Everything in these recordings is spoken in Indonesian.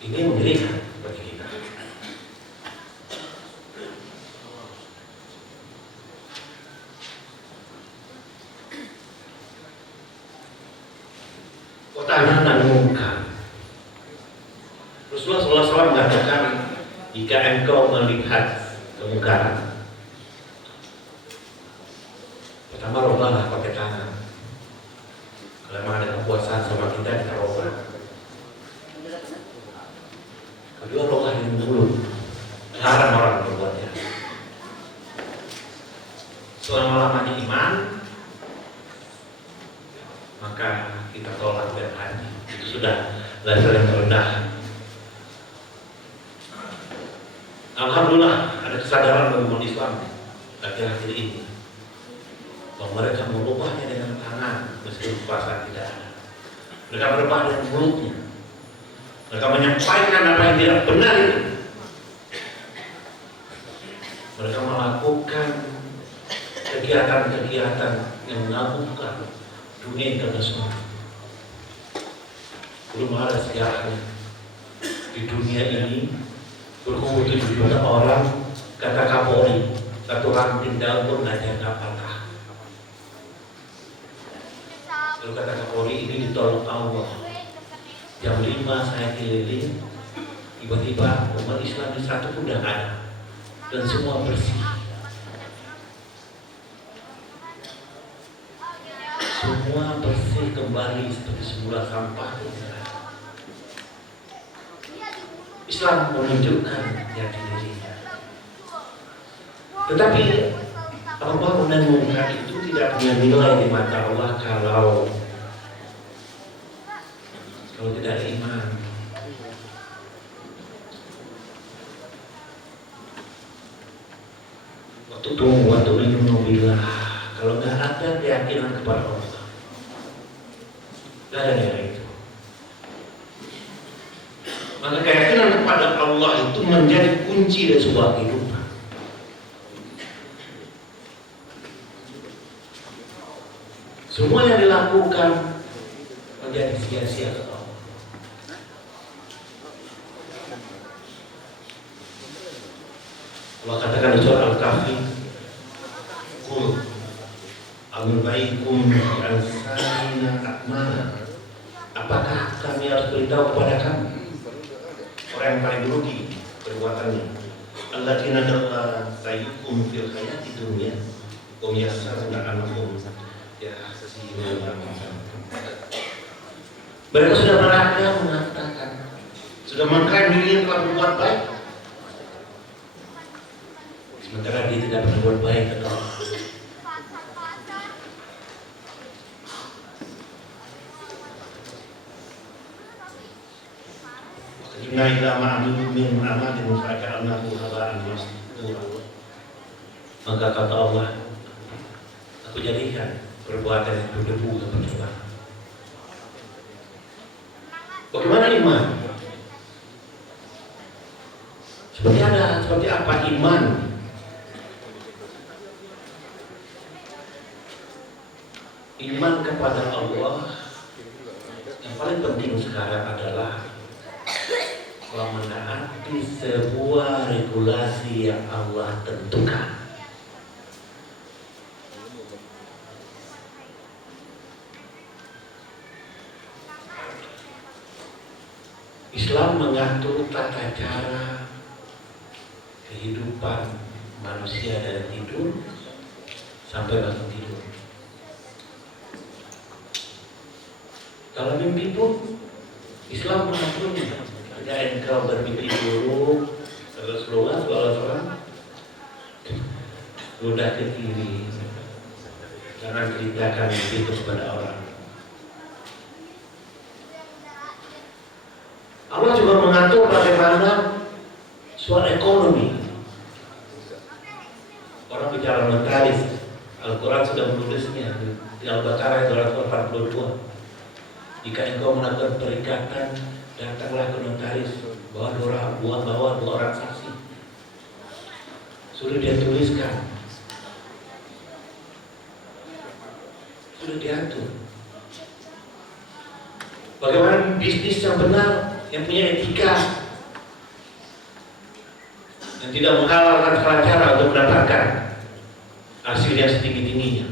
Ini mengerikan bagi kita. Kotanan dan muka. Rasulullah SAW mengatakan, jika engkau melihat kemungkaran, pertama robahlah pakai tangan. Kalau memang ada kekuasaan sama kita robah. Kedua, robah di mulut. Larang orang berbuatnya. Selama-lamanya iman, maka kita tolak dan haji. Itu sudah level yang terendah. Alhamdulillah ada kesadaran bagi umat Islam akhir-akhir ini bahwa mereka merubahnya dengan tangan meski kekuasaan tidak ada. Mereka berubah dengan mulutnya. Mereka menyampaikan apa yang tidak benar itu. Mereka melakukan kegiatan-kegiatan yang mengagumkan dunia internasional. Belum ada sejarahnya di dunia ini berkumpul 7 juta orang, kata Kapolri, satu ranting daun pun nggak ada patah. Lalu kata Kapolri, ini ditolong Allah. Jam 5 saya keliling, tiba-tiba umat Islam di satu pun udah ada, dan semua bersih. Semua bersih kembali seperti semula, sampah. Islam menunjukkan jati dirinya. Tetapi Allah menemukan itu tidak punya nilai di mata Allah kalau tidak ada iman. Waktu minumillah, kalau nggak ada keyakinan kepada Allah, nggak ada nilai itu. Maka keyakinan kepada Allah itu menjadi kunci dari sebuah kehidupan. Semua yang dilakukan menjadi sia-sia ke Allah. Allah katakan di surah Al-Kahfi, "Qul amraikum al-sanina akmana." Apakah kami harus beritahu kepada kamu orang yang paling rugi perbuatannya? Alladzina dalla sayyukum fil hayati dunya wa yassaruna anhum ya sesiruna. Mereka sudah mengatakan, sudah mengklaim dirinya telah berbuat baik, sementara dia tidak berbuat baik ke Allah. Inna ila ma'amin min amalin fa'ja'alnahu haba'an mastura. Maka kata Allah, aku jadikan perbuatan itu debu dan percobaan. Bagaimana iman? Seperti apa iman? Iman kepada Allah yang paling penting sekarang adalah menaati sebuah regulasi yang Allah tentukan. Islam mengatur tata cara kehidupan manusia dari tidur sampai bangun tidur. Kalau mimpi pun Islam mengaturnya. Jika engkau bermimpi buruk, terus keluar orang ludah ke kiri, jangan ceritakan mimpi itu kepada orang. Allah juga mengatur bagaimana soal ekonomi. Orang bicara monetaris, Al-Quran sudah menulisnya di Al-Baqarah 242. Jika engkau melakukan perikatan, datanglah ke notaris, bawa dua orang saksi. Sudah dia tuliskan, sudah diatur. Bagaimana bisnis yang benar? yang punya etika, yang tidak menghalalkan segala cara untuk mendapatkan hasil yang setinggi-tingginya.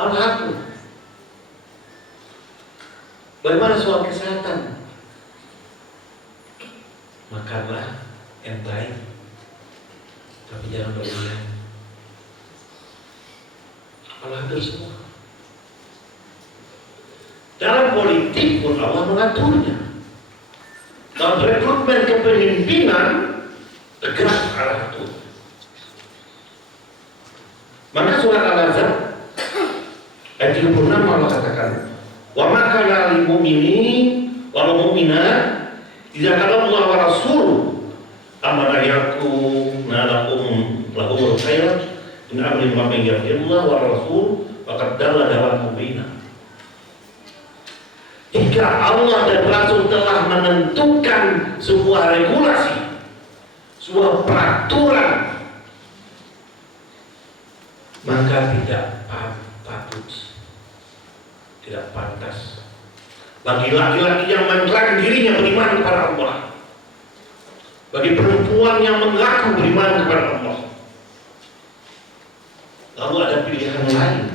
Lalu satu, bagaimana soal kesehatan? Makanlah yang baik, tapi jangan berlebihan. Allah atur semua. Dalam politik pun Allah mengaturnya. Dalam rekrutmen kepemimpinan bergerak ke arah itu. Maka surat Al-Ahzab ayat 36 Allah katakan, wa ma kana lil mu'minin wal mu'minat idza qala Allah wa rasul amara yakuna lahum khairat in amri ma yaghfirullah wa rasul faqad dalla dawan mubina. Jika Allah dan Rasul telah menentukan sebuah regulasi, sebuah peraturan, maka tidak patut, tidak pantas bagi laki-laki yang mengklaim dirinya beriman kepada Allah, bagi perempuan yang mengaku beriman kepada Allah, lalu ada pilihan lain,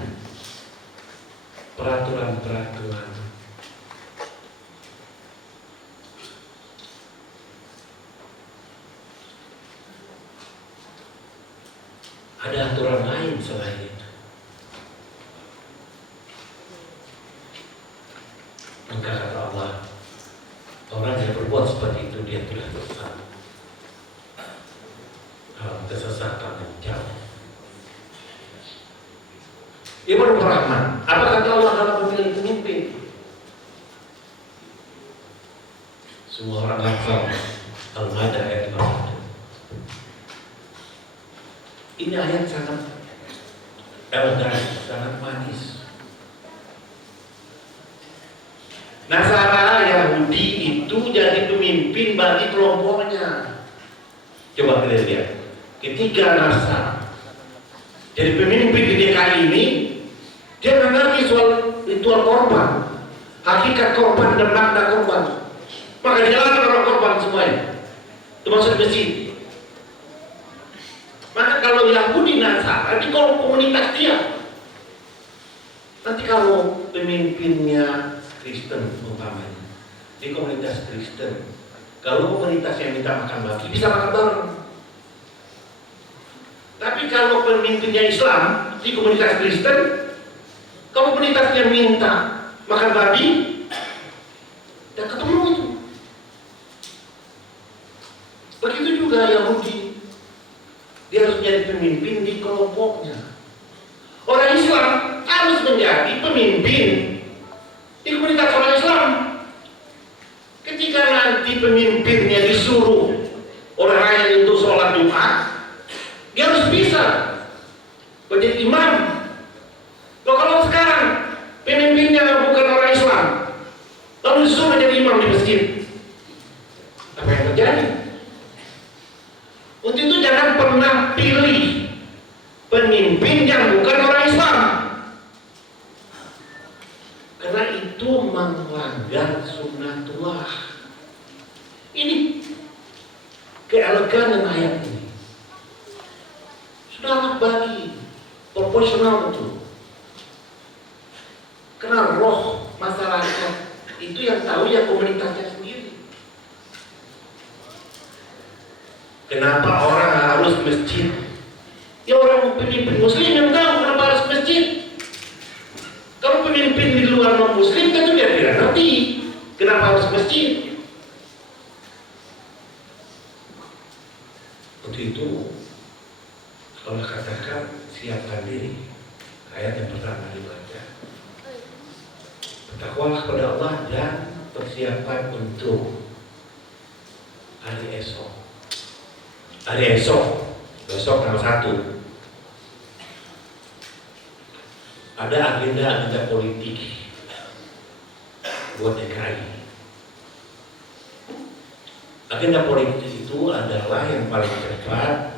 peraturan-peraturan. Ada aturan lain selain itu. Maka kata Allah, orang yang berbuat seperti itu dia telah sesat dalam kesesatan yang jauh. Ibnu Rahman, apa kata Allah dalam memilih pemimpin? Semua orang hafal Al-Maidah ayat 51. Ini ayat sangat elegan, sangat manis. Nasara Yahudi itu jadi pemimpin bagi kelompoknya. Coba kita lihat. Ketika Nasara jadi pemimpin di DKI ini, dia mengerti soal ritual korban, hakikat korban dan makna korban. Maka dijelaskan orang korban semuanya, termasuk masjid. Maka kalau Yahudi Nasara di komunitas dia, nanti kalau pemimpinnya Kristen umpamanya di komunitas Kristen, kalau komunitas yang minta makan bagi bisa makan bareng. Tapi kalau pemimpinnya Islam di komunitas Kristen, kalau komunitasnya minta makan babi, dan ketemu itu. Begitu juga Yahudi. Dia harus menjadi pemimpin di kelompoknya. Orang Islam harus menjadi pemimpin di komunitas orang Islam. Ketika nanti pemimpinnya disuruh orang lain untuk sholat Jumat, dia harus bisa menjadi imam. Kalau sekarang pemimpinnya bukan orang Islam, lalu disuruh menjadi imam di masjid, apa yang terjadi? Untuk itu jangan pernah pilih pemimpin yang bukan orang Islam, karena itu melanggar sunnatullah. Ini keeleganan ayat ini. Sudahlah bagi proporsional betul. Karena roh masyarakat itu yang tahu ya komunitasnya sendiri. Kenapa orang harus masjid? Ya orang pemimpin muslim yang tahu kenapa harus masjid. Kalau pemimpin di luar non muslim tentu dia tidak ngerti kenapa harus masjid. Untuk itu Allah katakan siapkan diri. Ayat yang pertama dibaca. Bertakwalah kepada Allah dan persiapan untuk hari esok. Hari esok, besok tanggal 1, ada agenda politik buat DKI. Agenda politik itu adalah yang paling cepat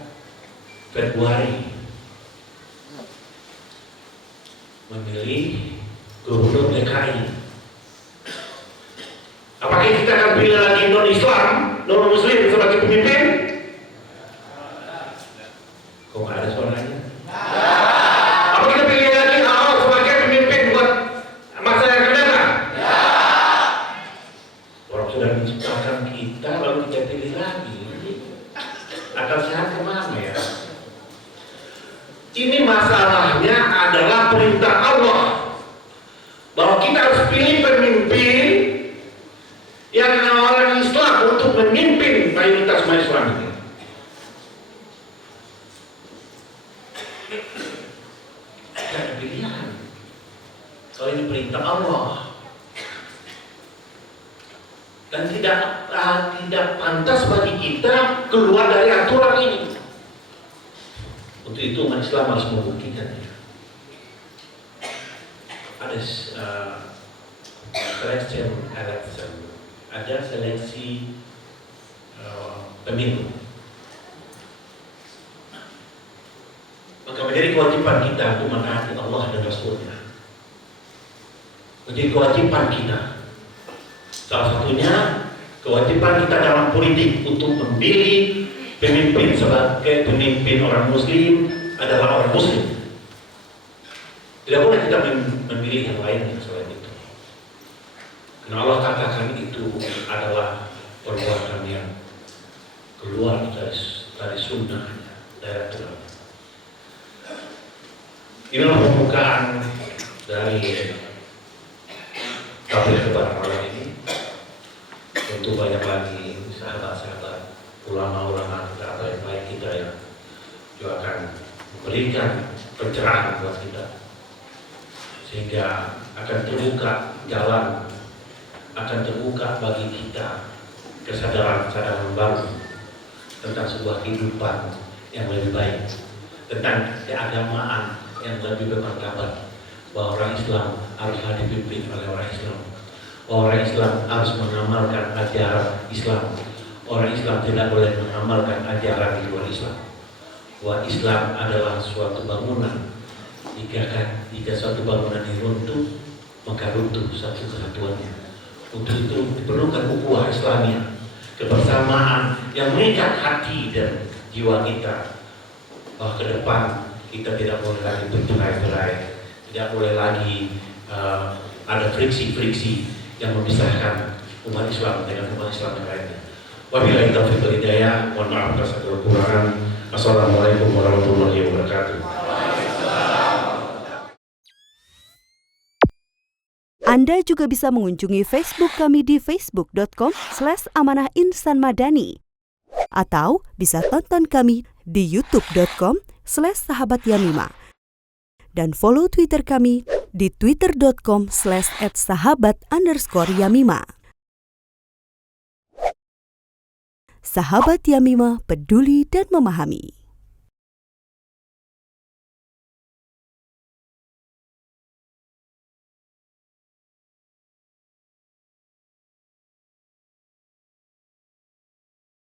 Februari memilih gubernur DKI. Apakah kita akan pilih lagi non-Islam, non-Muslim sebagai pemimpin? Kok nggak ada suaranya? Apa kita pilih lagi Ahok sebagai pemimpin buat masa yang akan datang? Orang sudah menciptakan kita, lalu kita pilih lagi. Akal sehat kemana ya? Ini masalahnya adalah perintah Allah bahwa kita harus pilih pemimpin yang orang Islam untuk memimpin mayoritas umat Islam ini. Tidak ada pilihan. Kalau ini perintah Allah dan tidak pantas bagi kita keluar dari aturan ini. Untuk itu umat Islam harus membuktikannya. Ada selection election, ada seleksi pemilu. Maka menjadi kewajiban kita untuk menaati Allah dan Rasulnya. Menjadi kewajiban kita. Salah satunya kewajiban kita dalam politik untuk memilih pemimpin sebagai pemimpin orang Muslim adalah orang Muslim. Tidak boleh kita memilih yang lain selain itu. Karena Allah katakan itu adalah perbuatan yang keluar dari sunnah, dari aturan. Inilah pembukaan dari tabligh kepada malam ini. Tentu banyak lagi sahabat-sahabat ulama-ulama atau yang lain kita yang juga akan memberikan pencerahan buat kita, sehingga akan terbuka jalan, akan terbuka bagi kita kesadaran baru tentang sebuah kehidupan yang lebih baik, tentang keagamaan yang lebih bermartabat, bahwa orang Islam haruslah dipimpin oleh orang Islam, bahwa orang Islam harus mengamalkan ajaran Islam. Orang Islam tidak boleh mengamalkan ajaran di luar Islam. Bahwa Islam adalah suatu bangunan. Jika suatu bangunan ini runtuh, maka runtuh satu kesatuannya. Untuk itu diperlukan ukhuwah Islamiyah, kebersamaan yang mengikat hati dan jiwa kita. Bahwa ke depan kita tidak boleh lagi bercerai-berai, tidak boleh lagi ada friksi-friksi yang memisahkan umat Islam dengan umat Islam yang lainnya. Wabillahi taufiq wal hidayah. Mohon maaf atas segala kekurangan. Assalamualaikum warahmatullahi wabarakatuh. Anda juga bisa mengunjungi Facebook kami di facebook.com/amanahinsanmadani atau bisa tonton kami di youtube.com/sahabatyamima dan follow Twitter kami di twitter.com/@sahabat_yamima. Sahabat Yamima, peduli dan memahami.